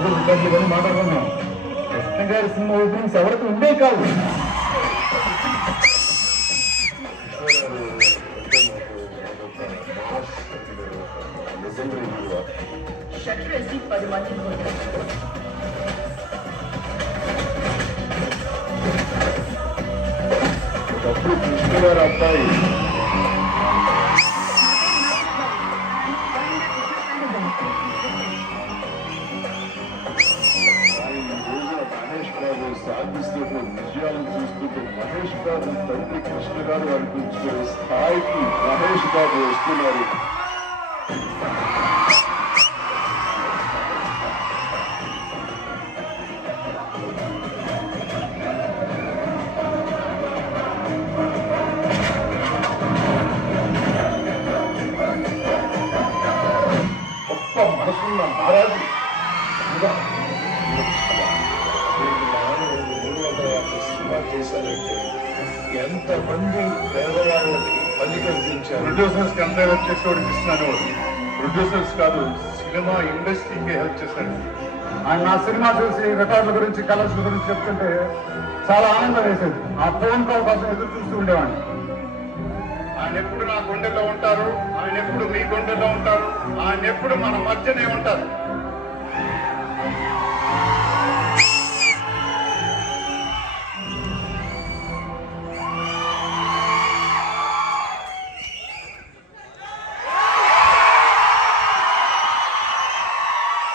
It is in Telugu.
ఇబ్బంది మాట్లాడుకున్నాం. కృష్ణ గారి సినిమా ఓపెనింగ్స్ ఎవరికి ఉండే కాదు. షట్టర్ వేసి 10 మందిని ఒకప్పుడు కృష్ణ గారు అబ్బాయి మహేష్ బాబు సాధిస్తున్న విజయాలను చూస్తుంటే మహేష్ బాబు తండ్రి కృష్ణ గారు అనిపించే స్థాయికి మహేష్ బాబు వస్తున్నారు. గొప్ప మనసున్న మహారాజు చేశారంటే ఎంతమంది పేదవాళ్ళకి పని కల్పించారు. ప్రొడ్యూసర్స్ కి అంతా హెల్ప్ చేసేవాడు కృష్ణాను. ప్రొడ్యూసర్స్ కాదు, సినిమా ఇండస్ట్రీకి హెల్ప్ చేశారు. ఆయన నా సినిమా చూసి రికార్డుల గురించి కలర్స్ గురించి చెప్తుంటే చాలా ఆనందం వేసేది. ఆ ఫోన్ కాల్ కోసం ఎదురు చూస్తూ ఉండేవాడిని. ఆయన ఎప్పుడు నా గుండెల్లో ఉంటారు, ఆయన ఎప్పుడు మీ గుండెల్లో ఉంటారు, ఆయన ఎప్పుడు మన మధ్యనే ఉంటారు.